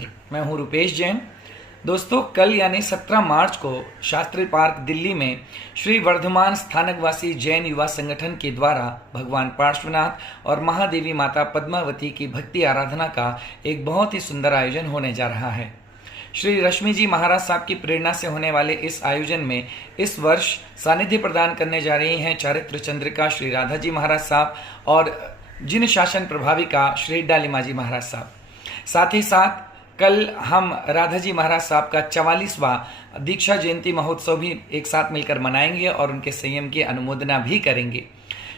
केंद्र। मैं हूं रुपेश जैन। दोस्तों, कल यानी 17 मार्च को शास्त्री पार्क दिल्ली में श्री वर्धमान स्थानकवासी जैन युवा संगठन के द्वारा भगवान पार्श्वनाथ और महादेवी माता पद्मावती की भक्ति आराधना का एक बहुत ही सुंदर आयोजन होने जा रहा है। श्री रश्मि जी महाराज साहब की प्रेरणा से होने वाले इस आयोजन में इस वर्ष सानिध्य प्रदान करने जा रही हैं चारित्र चंद्रिका श्री राधा जी महाराज साहब और जिन शासन प्रभाविका श्री डालिमा जी महाराज साहब। साथ ही साथ कल हम राधा जी महाराज साहब का 44वां दीक्षा जयंती महोत्सव भी एक साथ मिलकर मनाएंगे और उनके संयम की अनुमोदना भी करेंगे।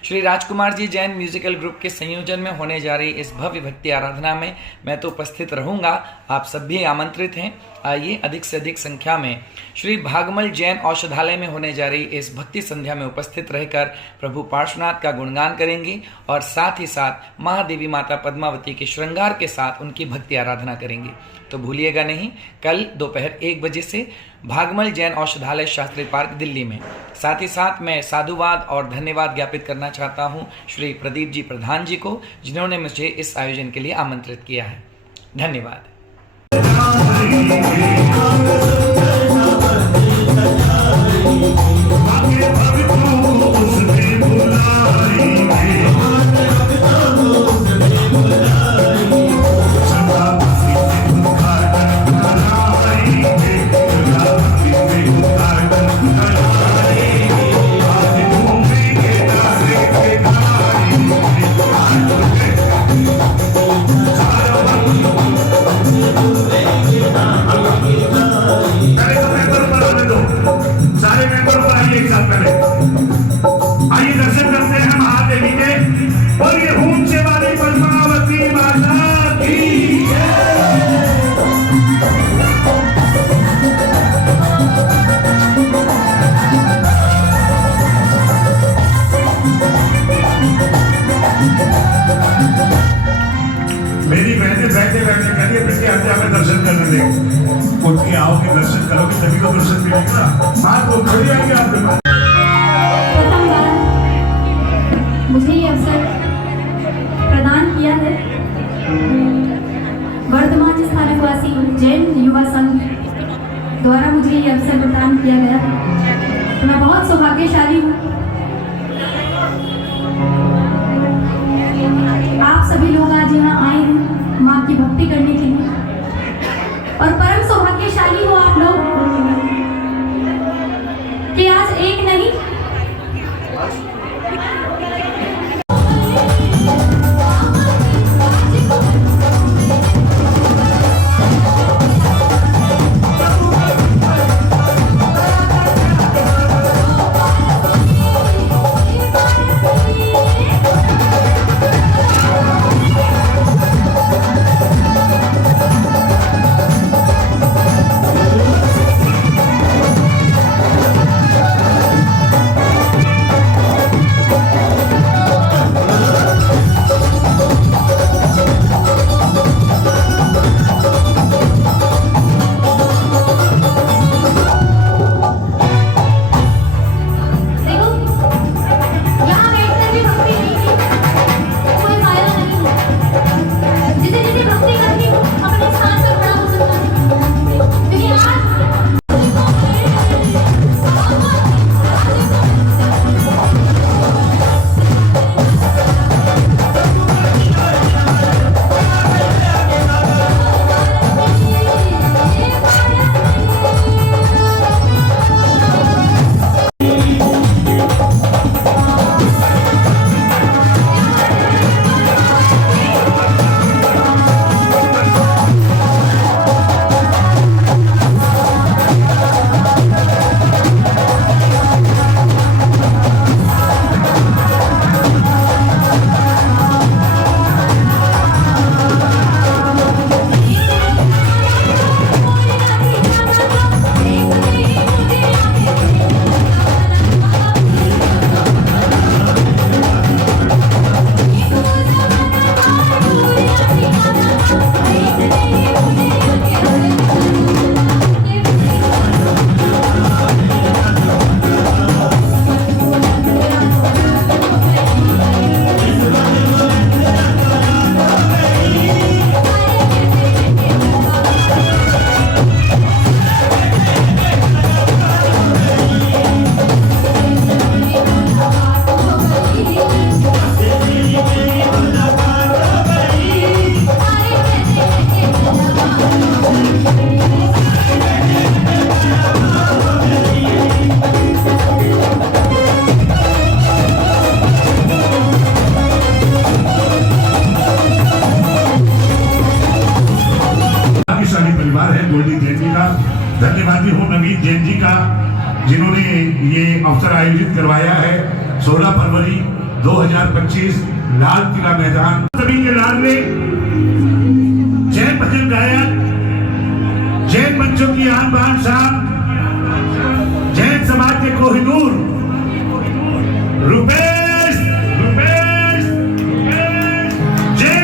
श्री राजकुमार जी जैन म्यूजिकल ग्रुप के संयोजन में होने जा रही इस भव्य भक्ति आराधना में मैं तो उपस्थित रहूंगा, आप सब भी आमंत्रित हैं। आइए अधिक से अधिक संख्या में श्री भागमल जैन औषधालय में होने जा रही इस भक्ति संध्या में उपस्थित रहकर प्रभु पार्श्वनाथ का गुणगान करेंगे और साथ ही साथ महादेवी माता पद्मावती के श्रृंगार के साथ उनकी भक्ति आराधना करेंगे। तो भूलिएगा नहीं, कल दोपहर 1 बजे से भागमल जैन औषधालय शास्त्री पार्क दिल्ली में। साथ ही साथ मैं साधुवाद और धन्यवाद ज्ञापित करना चाहता हूं श्री प्रदीप जी प्रधान जी को, जिन्होंने मुझे इस आयोजन के लिए आमंत्रित किया है। धन्यवाद। आइए दर्शन करते हैं महादेवी के और ये ऊंचे वाली पद्मावती माता की मेरी बहनें बैठे बैठे करिए बेटे हत्या में दर्शन करने देंगे। उठ के आओगे दर्शन करोगे तभी तो दर्शन मिलेगा। हाथ को खड़ी आएंगे आप। मुझे ये अवसर प्रदान किया है वर्धमान स्थानकवासी जैन युवा संघ द्वारा मुझे ये अवसर प्रदान किया गया। तो मैं बहुत सौभाग्यशाली हूँ। आप सभी लोग आज यहाँ आए हैं माँ की भक्ति करने के लिए और परम सौभाग्यशाली हो आप लोग कि आज एक नहीं जैन जी का, जिन्होंने ये अवसर आयोजित करवाया है। 16 फरवरी 2025 लाल किला मैदान। सभी के लाडले जैन भजन गायक, जैन बच्चों की आन बान शान, जैन समाज के कोहिनूर रुपेश रुपेश जैन।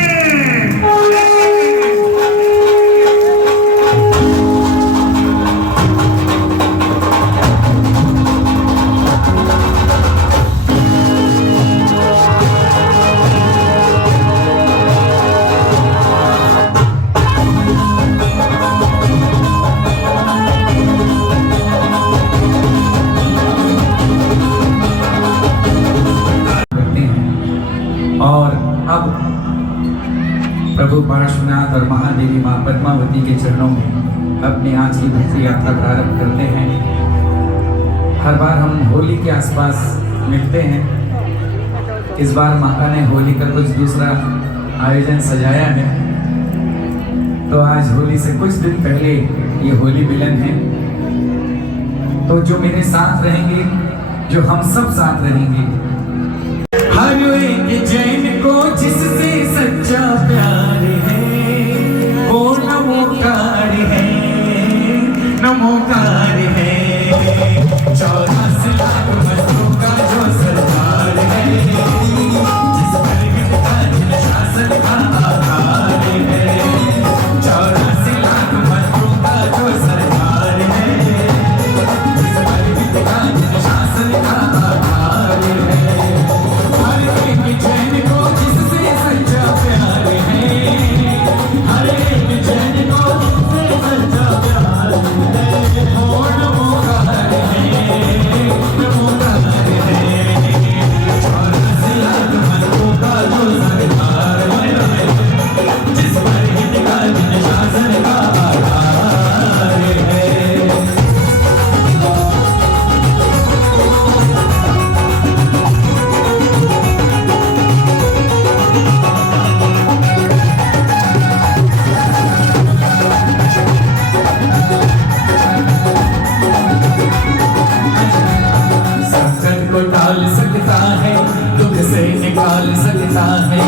और अब प्रभु पार्श्वनाथ और महादेवी माँ पद्मावती के चरणों में अपनी आज की भक्ति यात्रा प्रारंभ करते हैं। हर बार हम होली के आसपास मिलते हैं। इस बार माता ने होली का कुछ दूसरा आयोजन सजाया है, तो आज होली से कुछ दिन पहले ये होली मिलन है। तो जो मेरे साथ रहेंगे, जो हम सब साथ रहेंगे, हर एक जैन को जिससे सच्चा प्यार है वो नमोकार है, नमोकार है। 84 लाख मजदूरों का जो सरदार है, जिस पर इनका शासन का आधार है। 84 लाख मजदूरों का जो सरदार है, जिस पर इनका शासन का आधार है। जैन को जिससे सच्चा प्यार है, हर एक जैन को जिससे सच्चा प्यार है वो नमोकार है, नमोकार है। 84 लाख मजदूरों का जो सरदार है, जिस पर इनका शासन का आधार है। टाल सकता है, दुख से निकाल सकता है।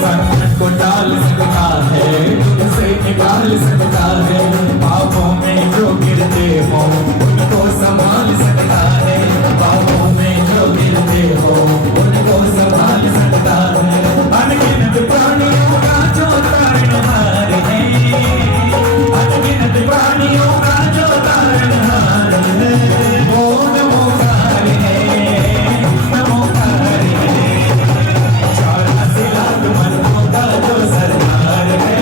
संकट को टाल सकता है, दुख से निकाल सकता है। पापों में जो गिरते हो उनको संभाल सकता है, पापों में जो गिरते हो उनको संभाल सकता है। अनगिनत प्राणियों का जो तारणहार है, अनगिनत प्राणियों का जो तारणहार है वो नमोकार है, नमोकार है। 84 लाख मजदूरों का जो सरदार है,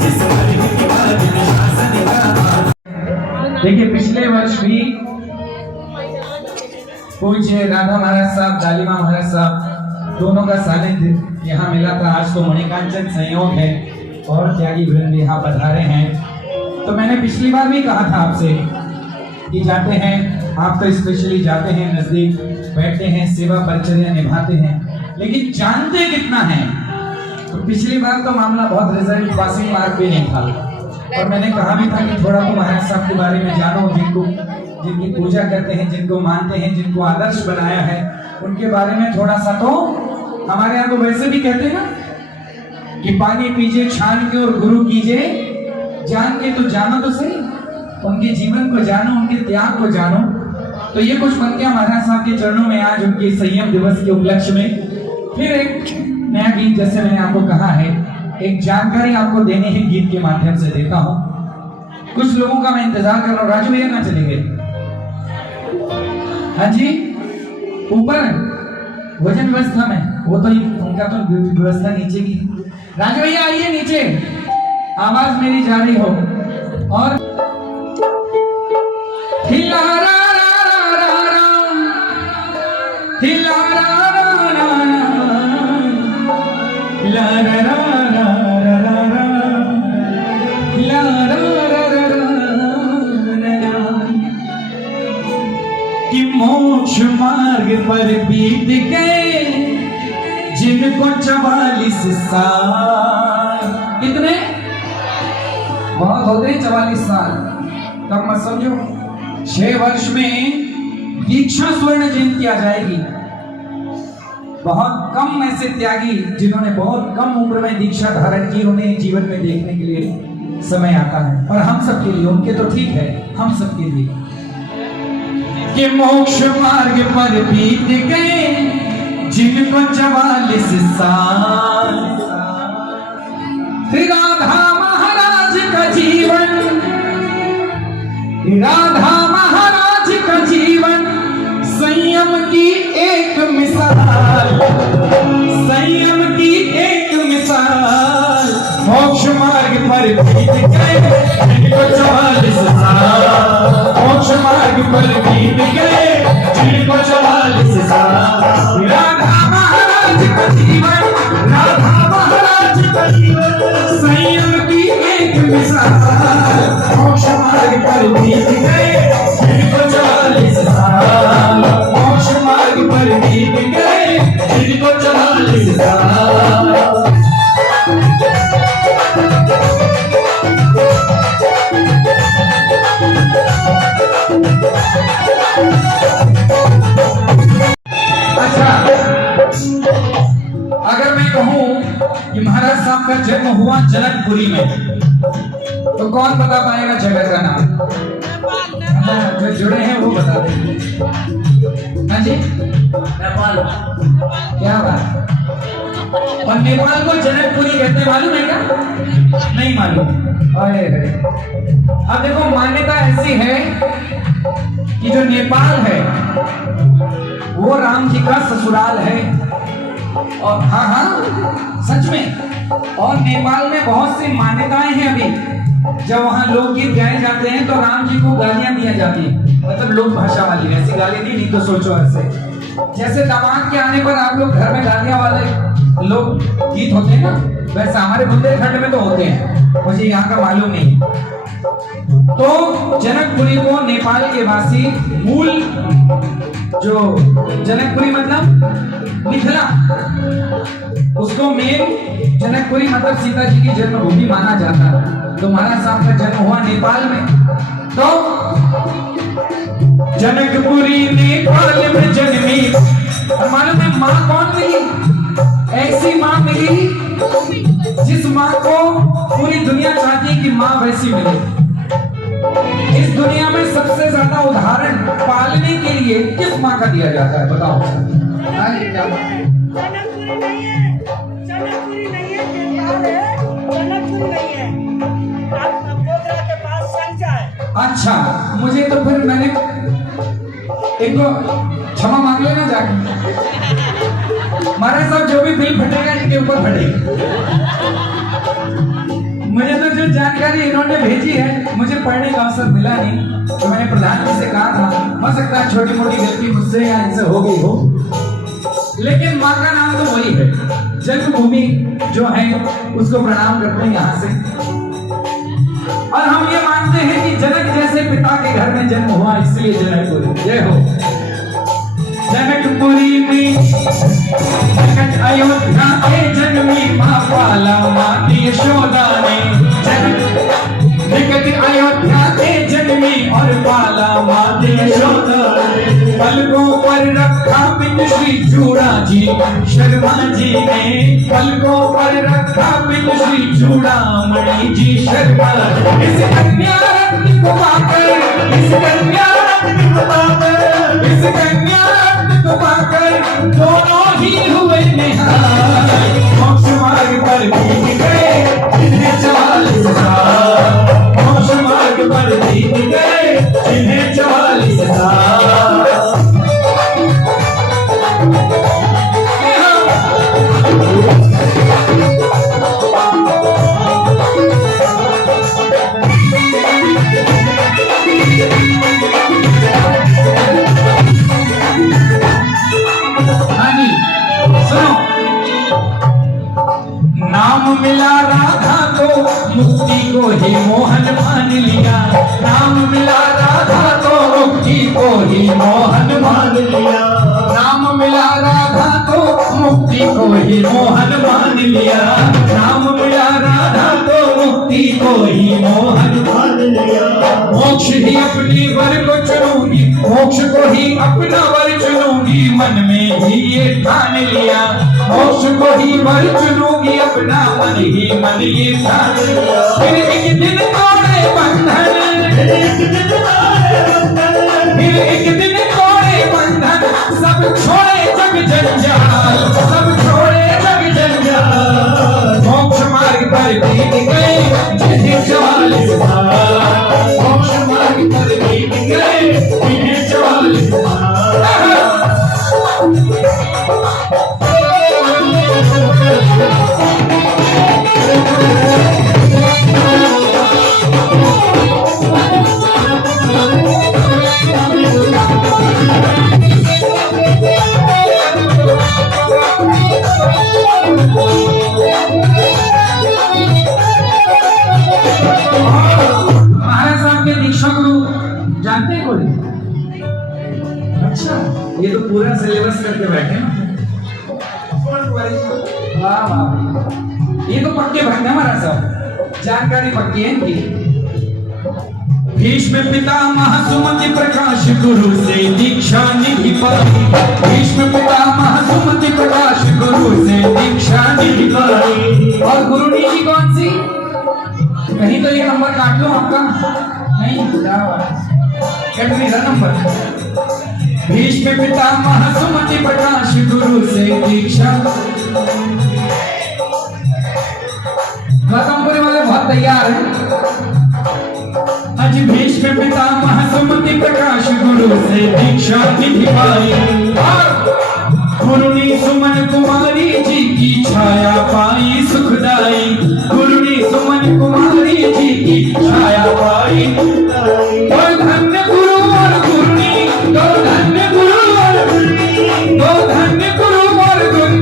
जिस पर इनका शासन का। देखिए, पिछले वर्ष भी पूज्य राधा महाराज साहब, डालीमा महाराज साहब, दोनों का सानिध्य यहाँ मिला था। आज तो मणिकांचन संयोग है और त्यागी वृंद यहाँ पधारे हैं। तो मैंने पिछली बार भी कहा था आपसे कि जाते हैं, आप तो स्पेशली जाते हैं, नजदीक बैठते हैं, सेवा परिचर्या निभाते हैं, लेकिन जानते कितना है। तो पिछली बार तो मामला बहुत रिजल्ट पासिंग मार्क भी नहीं था, और मैंने कहा भी था कि थोड़ा तो महाराज साहब के बारे में जानो, जिनकी पूजा करते हैं, जिनको मानते हैं, जिनको आदर्श बनाया है, उनके बारे में थोड़ा सा। तो हमारे यहाँ तो वैसे भी कहते हैं ना कि पानी पीजिए छान के और गुरु कीजिए जान के। तो जानो तो सही, उनके जीवन को जानो, उनके त्याग को जानो। तो ये कुछ पंक्तियां महाराज साहब के चरणों में आज उनके संयम दिवस के उपलक्ष्य में फिर एक नया गीत, जैसे मैंने आपको कहा है, एक जानकारी आपको देने ही गीत के माध्यम से देता हूँ। कुछ लोगों का मैं इंतजार कर रहा हूँ। राजू भैया कहाँ चले गए? हाँ जी, ऊपर भोजन व्यवस्था में, वो तो उनका तो व्यवस्था नीचे की। राजू भैया आइए नीचे, आवाज मेरी जा रही हो। और हिला रा रा रा रा रा, हिला रा रा रा ला रा रा रा रा रा रा, ला रा रा रा रा रा। कि मोक्ष मार्ग पर बीत गए जिनको 44 साल। कितने? बहुत होते हैं 44 साल, तब मत समझो। 6 वर्ष में दीक्षा स्वर्ण जयंती आ जाएगी। बहुत कम ऐसे त्यागी जिन्होंने बहुत कम उम्र में दीक्षा धारण की, उन्हें जीवन में देखने के लिए समय आता है। और हम सबके लिए, उनके तो ठीक है, हम सबके लिए कि मोक्ष मार्ग पर बीत गए जिनको 44 साल। राधा महाराज का जीवन, राधा महाराज का जीवन संयम की एक मिसाल, संयम की एक मिसाल। मोक्ष मार्ग पर बीत गए जिनको 44 साल, मोक्ष मार्ग पर बीत गए जिनको 44 साल। राधा महाराज का जीवन, राधा महाराज का जीवन संयम की एक मिसाल। मोक्ष मार्ग पर बीत गए जिनको 44 साल, मोक्ष मार्ग पर बीत गए जिनको 44 साल। अच्छा, अगर मैं कहूं कि महाराज साहब का जन्म हुआ जनकपुरी में, तो कौन बता पाएगा जगह का नाम? जो जुड़े हैं वो बता देंगे। हाँ जी, नेपाल। क्या बात? और नेपाल को जनकपुरी कहते हैं, मालूम है क्या? नहीं मालूम। अरे अब देखो, मान्यता ऐसी है कि जो नेपाल है वो राम जी का ससुराल है। और हाँ हाँ सच में। और नेपाल में बहुत सी मान्यताएं हैं अभी। जब वहाँ लोकगीत गाए जाते हैं तो राम जी को गालियां दी जाती है, मतलब लोक भाषा वाली। ऐसी गाली नहीं तो सोचो ऐसे, जैसे दामाद के आने पर आप लोग घर में गालियां वाले लोग गीत होते हैं ना, वैसे हमारे बुंदेलखंड में तो होते हैं, मुझे यहाँ का मालूम नहीं। तो जनकपुरी को नेपाल के वासी, मूल जो जनकपुरी मतलब मिथिला, उसको मेन जनकपुरी मतलब सीता जी की जन्मभूमि माना जाता है। तो महाराज साहब का जन्म हुआ नेपाल में। तो जनकपुरी नेपाल में जन्मी। और मालूम है माँ कौन मिली? ऐसी माँ मिली जिस माँ को पूरी दुनिया चाहती है कि माँ वैसी मिले। इस दुनिया में सबसे ज्यादा उदाहरण पालने के लिए किस माँ का दिया जाता है? बताओ। क्या बात है? जनकपुरी नहीं है, जनकपुरी नहीं है, नेपाल है, जनकपुरी नहीं है। पोखरा के पास संजा है। अच्छा, मुझे तो फिर मैंने इनको क्षमा मांग लेना जाके। महाराज साहब जो भी बिल फटेगा इनके ऊपर फटेगा। मुझे तो जो जानकारी इन्होंने भेजी है, मुझे पढ़ने का अवसर मिला नहीं, तो मैंने प्रधान जी से कहा था, हो सकता है छोटी मोटी गलती मुझसे या इनसे हो गई हो, लेकिन माँ का नाम तो वही है। जन्मभूमि जो है उसको प्रणाम करते हैं यहाँ से। और हम ये मानते हैं कि जनक जैसे पिता के घर में जन्म हुआ, इसलिए जनकपुरी। जय हो। जनकपुरी में जगत अयोध्या के जन्मी माँ पाला माती यशोदा ने। जगत अयोध्या के जन्मी और पाला माती यशोदा ने। पलकों पर रखा पिंड श्री चूड़ा जी शर्मा जी ने। पलकों पर रखा पिंड श्री चूड़ामणि जी शर्मा। इस कन्या रत्न को पाकर, इस कन्या रत्न को पाकर, इस कन्या रत्न को पाकर दोनों ही हुए निहाल। मोक्ष मार्ग पर बीत गए जिन्हें 44 साल। मोक्ष मार्ग पर बीत गए जिन्हें 44 साल। नाम मिला राधा को मुक्ति को ही मोहन मान लिया। नाम मिला राधा को मुक्ति को ही मोहन मान लिया। नाम मिला राधा को मुक्ति को ही मोहन मान लिया। नाम मिला राधा को मुक्ति मुक्ति को ही मोहन मान लिया। मोक्ष ही अपने वर को चुनूंगी, मोक्ष को ही अपना वर चुनूंगी, मन में ही ये ठान लिया। मोक्ष को ही वर चुनूंगी अपना, मन ही मन ये ठान लिया। फिर एक दिन तोड़े बंधन, फिर एक दिन तोड़े बंधन, सब छोड़े जग जंजाल, सब छोड़े जग जंजाल। मोक्ष मार्ग पर बीत गए जिन्हें 44 साल, मोक्ष मार्ग पर बीत गए जिन्हें 44 साल। जानते हैं कोई? अच्छा, ये तो पूरा सिलेबस करके बैठे हैं। वाह वाह, ये तो पक्के भक्त हैं महाराज साहब, जानकारी पक्की है इनकी। भीष्म पितामह सुमति प्रकाश गुरु से दीक्षा निधि पाई, भीष्म पितामह सुमति प्रकाश गुरु से दीक्षा निधि पाई। और गुरु निधि कौन सी? कहीं तो ये नंबर काट लो आपका, नहीं कट नहीं रहा नंबर। भीष्म पितामह सुमति प्रकाश गुरु से दीक्षा। गौतमपुरी वाले बहुत तैयार हैं। आज भीष्म पितामह सुमति प्रकाश गुरु से दीक्षा निधि पाई, और गुरु ने सुमन कुमारी जी की छाया पाई सुखदाई, गुरु ने सुमन कुमारी जी की छाया पाई। और धन्य गुरु और गुरुनी, दो धन्य गुरु और गुरुनी, दो धन्य गुरु और गुरु,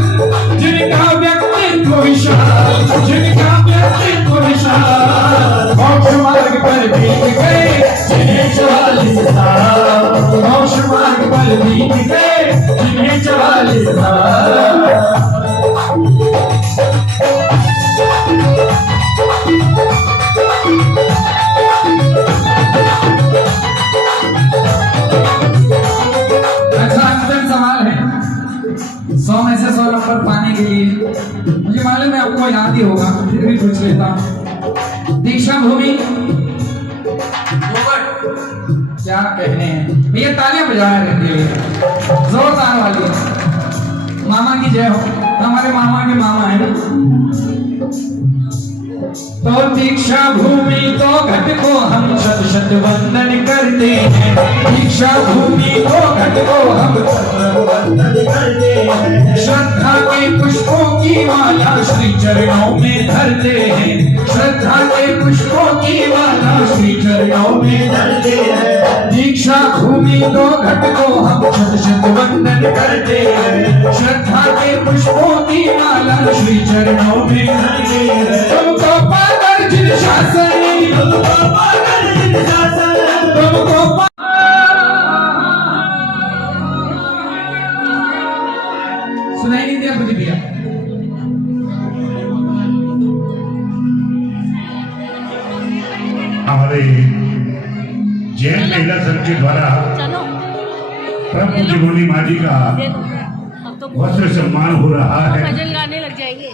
जिनका व्यक्तित्व विशाल, जिनका व्यक्तित्व विशाल। मोक्ष मार्ग पर बीत गए जिन्हें 44 साल, मोक्ष मार्ग पर बीत गए जिन्हें 44 साल। अच्छा, अंतिम सवाल है 100 में से 100 नंबर पाने के लिए। मुझे मालूम है आपको याद ही होगा, फिर भी पूछ लेता हूँ। दीक्षा भूमि क्या कहने हैं भैया, तालियां बजाया रहती है जोरदार वाली। मामा की जय हो, हमारे मामा के मामा है ना। तो दीक्षा भूमि तो घट को हम शत शत वंदन करते हैं, दीक्षा भूमि तो घट को हम वंदन करते हैं। श्रद्धा के पुष्पों की माला श्री चरणों में धरते हैं, श्रद्धा के पुष्पों की माला श्री चरणों में धरते हैं। दीक्षा भूमि तो घट को हम शत शत वंदन करते हैं, श्रद्धा के पुष्पों की माला श्री चरणों में धरते हैं। तुमको पाकर जिन शासन, तुमको पाकर जिन शासन, तुमको सुनाई नहीं दिया कुछ भैया? हमारे जैन महिला संघ के द्वारा प्रभु जीवनी माँ जी का वस्त्र सम्मान हो रहा है। भजन गाने लग जाएंगे।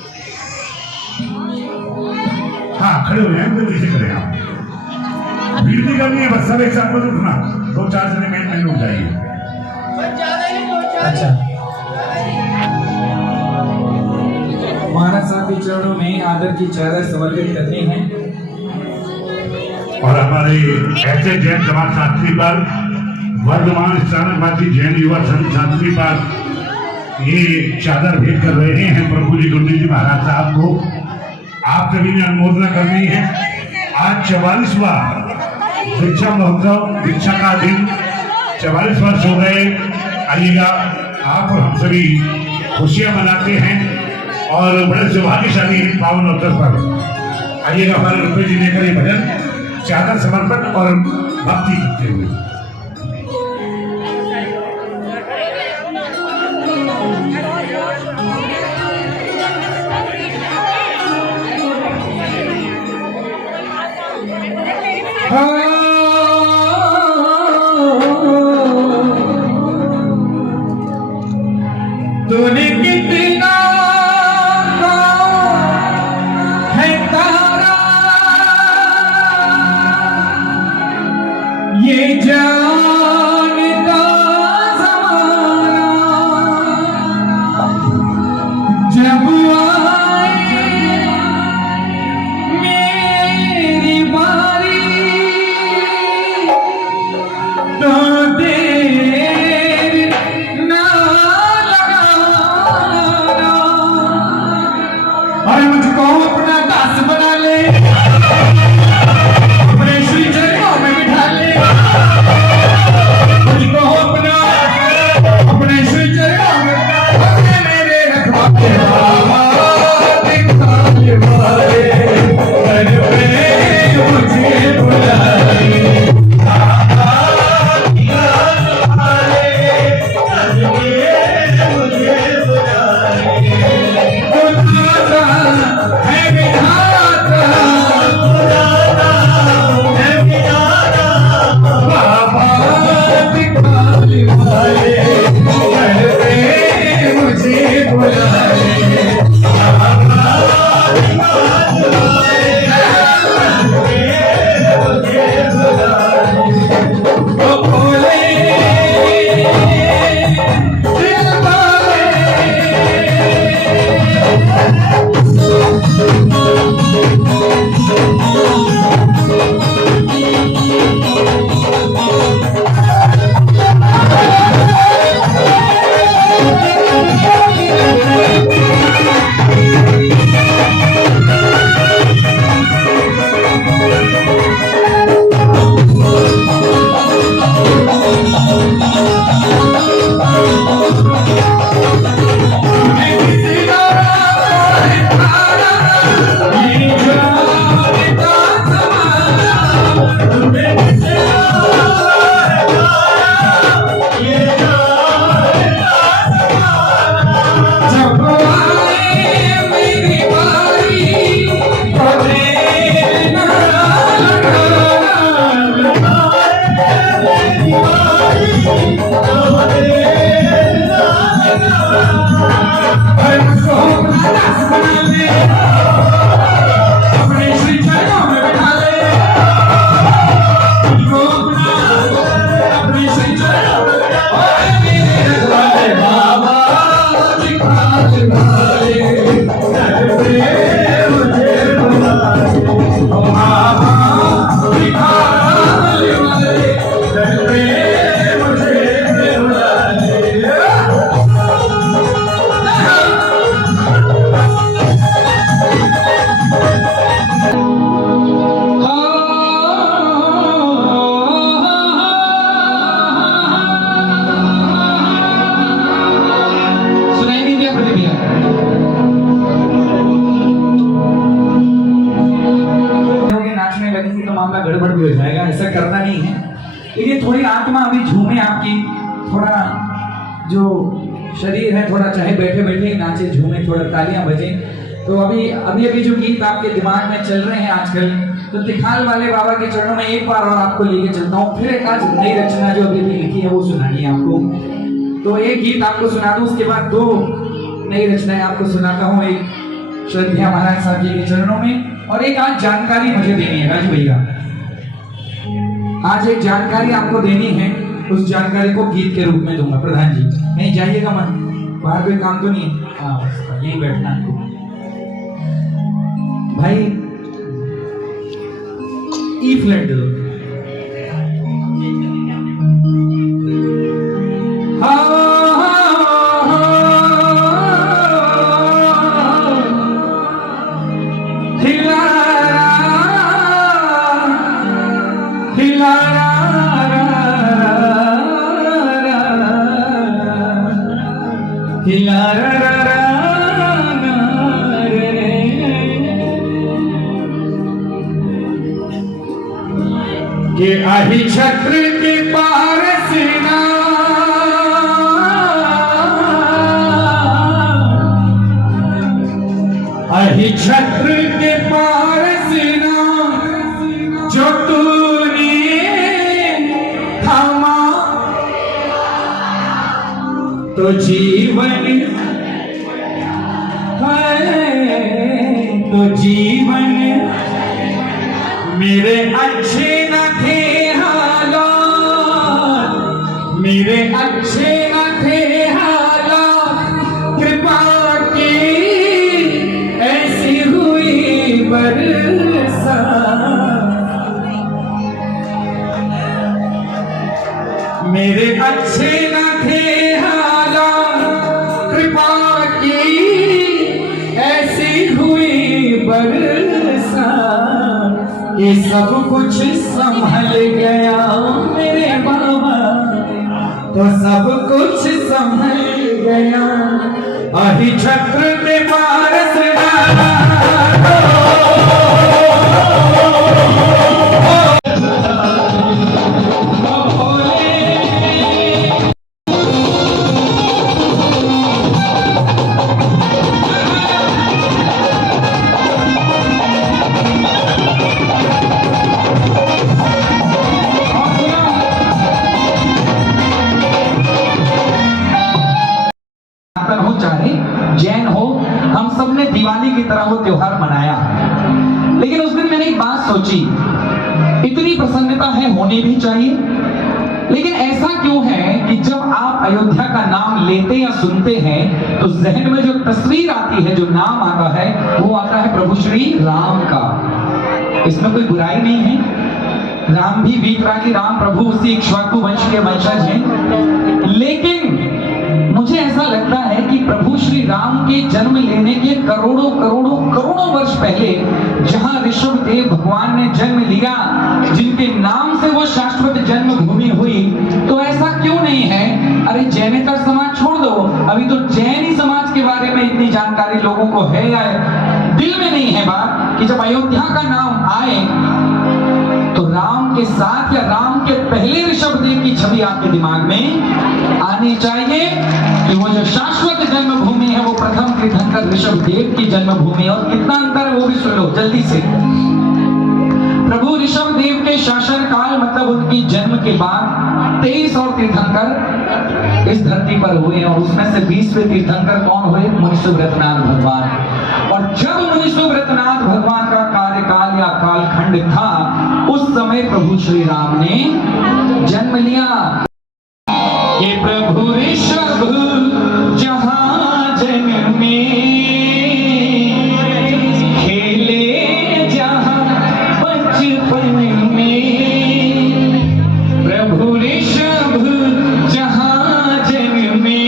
हाँ, खड़े हो जाए, जल्दी से करें आप। भीड़ नहीं करनी है, बस सब एक साथ मत उठना, 2-4 जने मेन उठ जाइए। अच्छा, महाराज साहब के चरणों में आदर की चादर समर्पित करनी है। और हमारे ऐसे जैन समाज शास्त्री पर वर्धमान स्थानकवासी जैन युवा संघ शास्त्री पर ये चादर भेंट कर रहे हैं प्रभु जी गुरु जी महाराज साहब को। आप सभी ने अनुमोदना करनी है। आज 44वां शिक्षा महोत्सव, दीक्षा का दिन 44 वर्ष हो गए। आइएगा, आप और हम सभी खुशियां मनाते हैं और बड़े सौभाग्यशाली पावन अवसर पर आइएगा हमारे रुपये जी लेकर ये भजन चादर समर्पण और भक्ति करते हुए। तूने कितना है तारा ये जानता ज़माना जब आए मेरी बारी तो देर ना लगाना और मुझको अपना दास बना ले अपने श्री चरणों में बिठा ले मुझको अपने श्री चरणों में अपने मेरे रखवाले बाबा दिखा ले वाले घर पे मुझे बुलाए मामला गड़बड़ भी हो जाएगा, ऐसा करना नहीं है। लेकिन थोड़ी आत्मा अभी झूमे आपकी, थोड़ा जो शरीर है थोड़ा चाहे बैठे बैठे नाचे झूमे, थोड़ा तालियां बजे। तो अभी जो गीत आपके दिमाग में चल रहे हैं आजकल, तो तिखाल वाले बाबा के चरणों में एक बार और आपको लेके चलता हूँ। फिर एक आज नई रचना जो अभी लिखी है वो सुनानी है आपको। तो एक गीत आपको सुना दूं, उसके बाद दो नई रचनाएं आपको सुनाता हूँ। एक श्रद्धा महाराज साहब जी के चरणों में, और एक आज जानकारी मुझे देनी है राजू भैया। आज एक जानकारी आपको देनी है, उस जानकारी को गीत के रूप में दूंगा। प्रधान जी नहीं जाइएगा मन, बाहर कोई काम तो नहीं है? हाँ यही बैठना है भाई। ई फ्लैट दे दो। के आही छत्र के पार सेना, आही छत्र के पार सेना, जो तूने थामा तो जीवन तो जीवन मेरे अच्छे न थे हालात, मेरे अच्छे न थे हालात, कृपा की ऐसी हुई बरसात। मेरे अच्छे न थे हालात, कृपा की ऐसी हुई बरसात। ये सब कुछ संभल गया मेरे बाबा, तो सब कुछ संभल गया। अहि छत्र के पारस डाला हो चाहे जैन हो, हम सब ने दिवाली की तरह वो त्योहार मनाया। लेकिन उस दिन मैंने एक बात सोची, इतनी प्रसन्नता है, होनी भी चाहिए, लेकिन ऐसा क्यों है कि जब आप अयोध्या का नाम लेते या सुनते हैं तो जहन में जो तस्वीर आती है, जो नाम आता है, वो आता है प्रभु श्री राम का। इसमें कोई बुराई नहीं है, राम भी वीतरागी राम प्रभु उसी इक्ष्वाकु वंश के वंशज हैं। लेकिन मुझे ऐसा लगता है कि प्रभु श्री राम के जन्म लेने के करोड़ों करोड़ों करोड़ों वर्ष पहले जहां ऋषभ देव भगवान ने जन्म लिया, जिनके नाम से वो शाश्वत जन्मभूमि हुई, तो ऐसा क्यों नहीं है? अरे जैनेतर समाज छोड़ दो, अभी तो जैनी समाज के बारे में इतनी जानकारी लोगों को है या दिल में नहीं है बात कि जब अयोध्या का नाम आए तो राम के साथ या राम के पहले ऋषभदेव की छवि आपके दिमाग में आनी चाहिए कि वो जो शाश्वत जन्मभूमि है वो प्रथम तीर्थंकर ऋषभदेव की जन्मभूमि है। और कितना अंतर है वो भी सुन लो जल्दी से। प्रभु ऋषभदेव के शासन काल मतलब उनकी जन्म के बाद 23 और तीर्थंकर इस धरती पर हुए और उसमें से 20वें तीर्थंकर कौन हुए? मुनि सुव्रतनाथ भगवान। और जब मुनि सुव्रतनाथ भगवान का कार्यकाल या कालखंड था, उस समय प्रभु श्री राम ने जन्म लिया। ये प्रभु ऋषभ जहां जन्मे, खेले जहां बचपन में। प्रभु ऋषभ जहां जन्मे,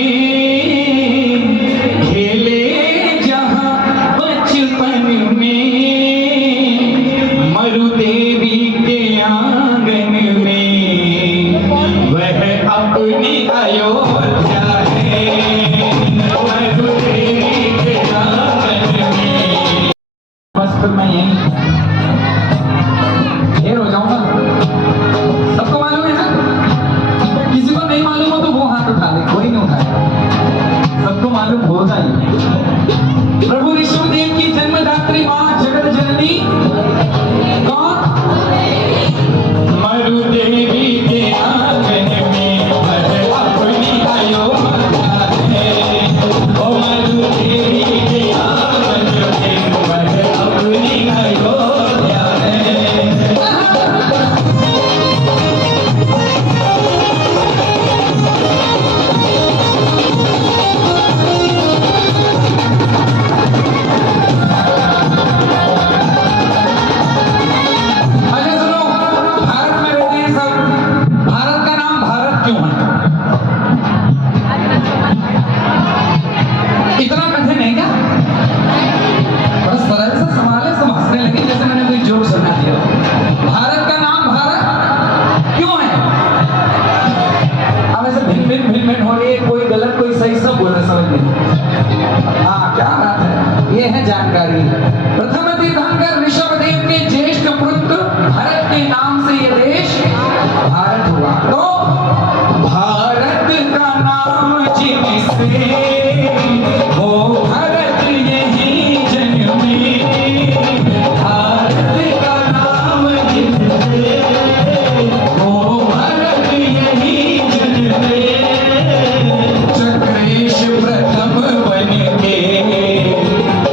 खेले जहां बचपन में। मरुदेवी के आंगन में वह अपनी अयोध्या है। मरुदेवी के आंगन में। बस फिर मैं यहीं ढेर हो जाऊंगा। सबको मालूम है ना? किसी को नहीं मालूम हो तो वो हाथ उठा ले, कोई नहीं उठाए, सबको मालूम होगा ही। प्रभु ऋषभदेव की जन्मदात्री मां जगत जननी कौन? मरुदेवी के आंगन में वह अपनी अयोध्या है। ओ मरुदेवी के आंगन में वह अपनी अयोध्या है। अच्छा सुनो, भारत में रहते हैं सब, भारत का नाम भारत क्यों है? इतना कठिन है क्या? बस सरल सा सवाल है, सब हंसने लगे जैसे मैंने कोई जोक सुना दिया। भारत का नाम भारत क्यों है? अब ऐसे भिन्न भिन्न हो रही है, कोई गलत कोई सही, सब बोल रहे समझ में। हाँ क्या बात है, ये है जानकारी। प्रथम तीर्थंकर ऋषभदेव के ज्येष्ठ पुत्र भरत के नाम से ये देश भारत हुआ। तो भारत का नाम जिससे वो भरत यही जन्मे। भारत का नाम जिससे वो भरत यही जन्मे। चक्रेश प्रथम बन के,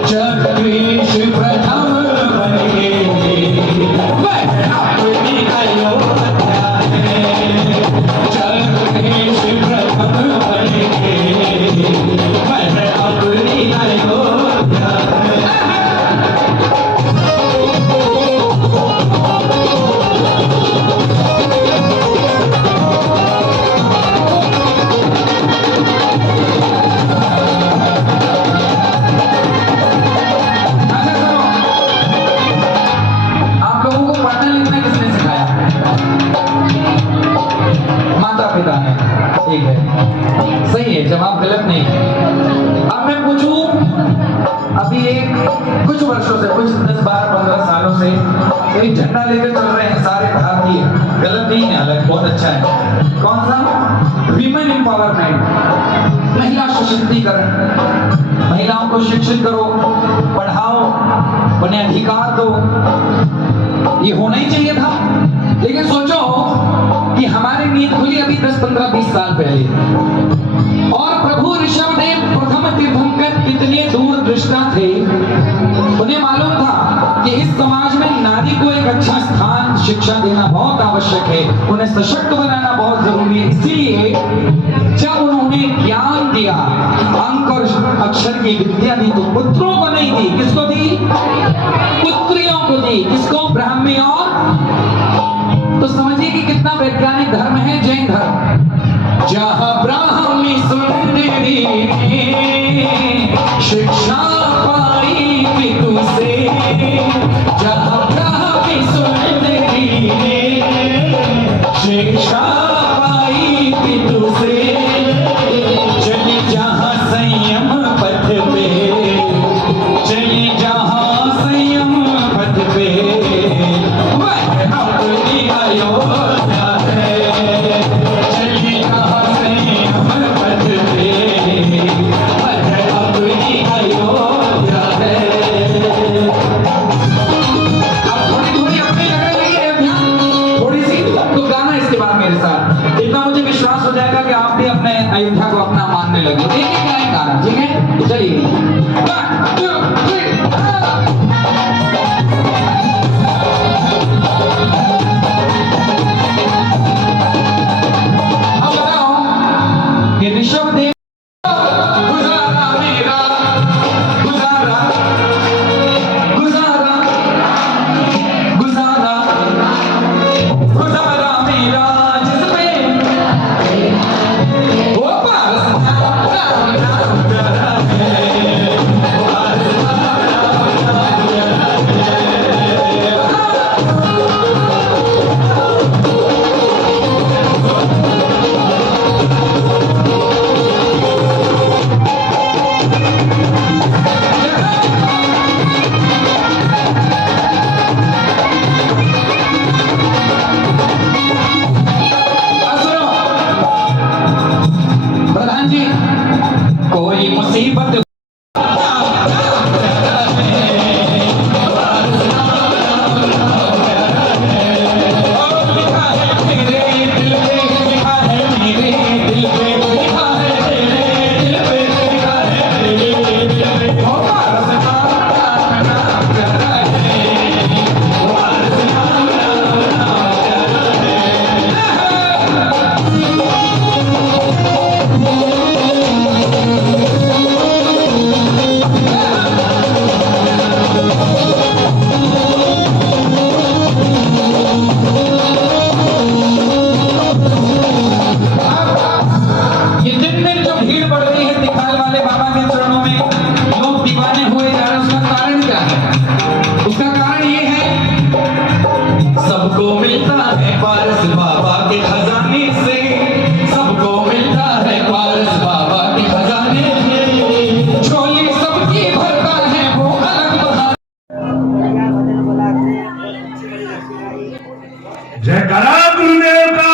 चक्रेश प्रथम सही है, जवाब गलत नहीं है। अब मैं पूछूं, अभी एक कुछ वर्षों से, कुछ 10, 12, 15 सालों से एक झंडा लेकर चल रहे हैं सारे भारतीय, गलत नहीं है, हालांकि बहुत अच्छा है। कौन सा? विमेन एम्पावरमेंट, महिला सशक्तिकरण। महिलाओं को शिक्षित करो, पढ़ाओ, उन्हें अधिकार दो। ये होना ही चाहिए था, लेकिन सोचो कि हमारी नींद खुली अभी 10, 15, 20 साल पहले, और प्रभु ऋषभदेव प्रथम तीर्थंकर कितने दूरदृष्टा थे। उन्हें मालूम था कि इस समाज में नारी को एक अच्छा स्थान, शिक्षा देना बहुत आवश्यक है, उन्हें सशक्त बनाना बहुत जरूरी है। इसीलिए जब उन्होंने ज्ञान दिया, अंक और अक्षर की विद्या दी, तो पुत्रों को नहीं दी, किसको दी? पुत्रियों को दी। किसको? ब्राह्मी। और तो समझिए कि कितना वैज्ञानिक धर्म है जैन धर्म। जहां ब्राह्मी सुंदरी ने शिक्षा पाई पितु से, जहां ब्राह्मी सुंदरी ने शिक्षा पाई पितु से, चली जहां संयम पथ पे, चली जहां संयम पथ पे, वह अपनी अयोध्या है। चली जहां संयम पथ पे, वह अपनी अयोध्या है। अब थोड़ी अपनी लगा लगी अयोध्या, थोड़ी सी तो गाना इसके बाद मेरे साथ, इतना मुझे विश्वास हो जाएगा कि आप भी अपने अयोध्या को अपना मानने लगे। एक गाएं गाना, ठीक है? तो चलिए 1, 2, 3 अब बताओ कि ऋषभदेव गुजारा मेरा, गुजारा गुजारा गुजारा गुजारा मेरा जिसमें वो पास प्रधान जी, कोई मुसीबत जयकारा गुरुदेव का।